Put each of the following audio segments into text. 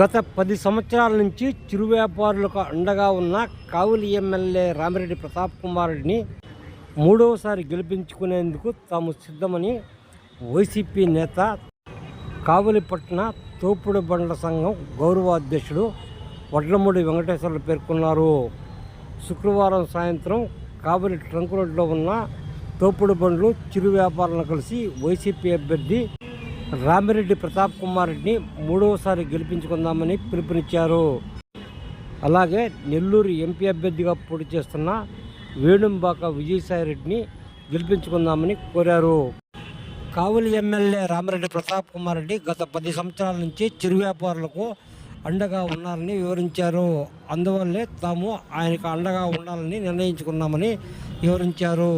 గత పది సంవత్సరాల నుంచి చిరు వ్యాపారులకు అండగా ఉన్న కావులి ఎమ్మెల్యే రామిరెడ్డి ప్రతాప్ కుమారుడిని మూడవసారి గెలిపించుకునేందుకు తాము సిద్ధమని వైసీపీ నేత కావలిపట్న తోపుడు బండ్ల సంఘం గౌరవ అధ్యక్షుడు వడ్లమూడి వెంకటేశ్వర్లు పేర్కొన్నారు. శుక్రవారం సాయంత్రం కావలి ట్రంక్ రోడ్లో ఉన్న తోపుడు బండ్లు చిరు వ్యాపారులను కలిసి వైసీపీ అభ్యర్థి రామిరెడ్డి ప్రతాప్ కుమార్ రెడ్డిని మూడవసారి గెలిపించుకుందామని పిలుపునిచ్చారు. అలాగే నెల్లూరు ఎంపీ అభ్యర్థిగా పోటీ చేస్తున్న వేణుంబాక విజయసాయి రెడ్డిని గెలిపించుకుందామని కోరారు. కావలి ఎమ్మెల్యే రామిరెడ్డి ప్రతాప్ కుమార్ రెడ్డి గత పది సంవత్సరాల నుంచి చిరు వ్యాపారులకు అండగా ఉన్నారని వివరించారు. అందువల్లే తాము ఆయనకు అండగా ఉండాలని నిర్ణయించుకున్నామని వివరించారు.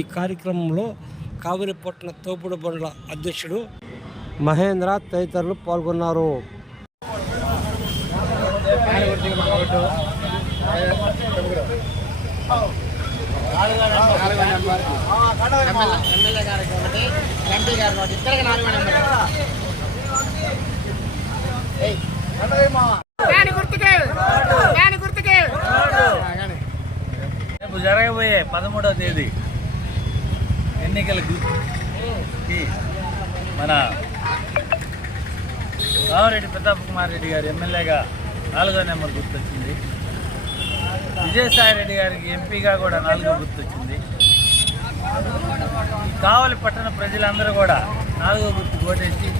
ఈ కార్యక్రమంలో కావిరిపట్న తోపుడు బండ్ల అధ్యక్షుడు మహేంద్ర తదితరులు పాల్గొన్నారు. రేపు జరగబోయే పదమూడవ తేదీ ఎన్నికలకు మన రామరెడ్డి ప్రతాప్ కుమార్ రెడ్డి గారు ఎమ్మెల్యేగా నాలుగో నెంబర్ గుర్తొచ్చింది. విజయసాయి రెడ్డి గారికి ఎంపీగా కూడా నాలుగో గుర్తొచ్చింది. ఈ కావలి పట్టణ ప్రజలందరూ కూడా నాలుగో గుర్తు ఓటేసి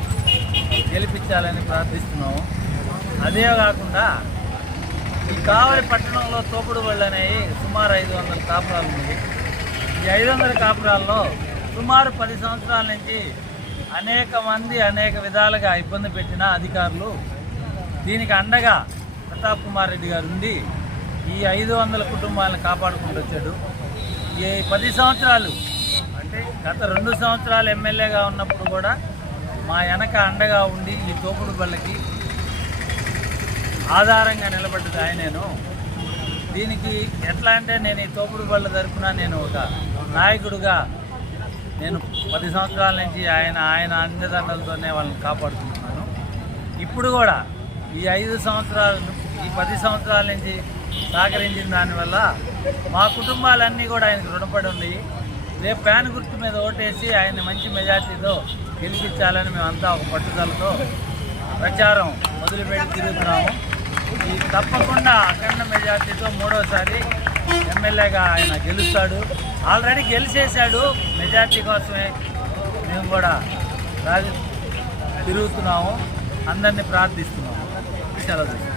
గెలిపించాలని ప్రార్థిస్తున్నాము. అదే కాకుండా ఈ కావలి పట్టణంలో తోపుడు బళ్ళు అనేవి సుమారు ఐదు వందల కాపురాలు ఉంది ఈ ఐదు వందల కాపురాల్లో సుమారు పది సంవత్సరాల నుంచి అనేక మంది అనేక విధాలుగా ఇబ్బంది పెట్టిన అధికారులు దీనికి అండగా ప్రతాప్ కుమార్ రెడ్డి గారు ఉండి ఈ ఐదు వందల కుటుంబాలను కాపాడుకుంటూ వచ్చాడు. ఈ పది సంవత్సరాలు అంటే గత రెండు సంవత్సరాలు ఎమ్మెల్యేగా ఉన్నప్పుడు కూడా మా వెనక అండగా ఉండి ఈ తోపుడు బళ్ళకి ఆధారంగా నిలబడ్డది ఆయనేను. దీనికి ఎట్లా అంటే నేను ఈ తోపుడు బళ్ళ తరఫున నేను ఒక నాయకుడుగా నేను పది సంవత్సరాల నుంచి ఆయన ఆయన అండదండలతోనే వాళ్ళని కాపాడుకుంటున్నాను. ఇప్పుడు కూడా ఈ ఐదు సంవత్సరాలు ఈ పది సంవత్సరాల నుంచి సహకరించిన దానివల్ల మా కుటుంబాలన్నీ కూడా ఆయనకు రుణపడి ఉన్నాయి. రేపు ఫ్యాన్ గుర్తు మీద ఓటేసి ఆయన మంచి మెజార్టీతో గెలిపించాలని మేమంతా ఒక పట్టుదలతో ప్రచారం మొదలుపెట్టి తిరుగుతున్నాము. తప్పకుండా అఖండ మెజార్టీతో మూడోసారి ఎమ్మెల్యేగా ఆయన గెలుస్తాడు. ఆల్రెడీ గెలిచేశాడు. మెజార్టీ కోసమే మేము కూడా రాజు తిరుగుతున్నాము. అందరినీ ప్రార్థిస్తున్నాము. సెలవు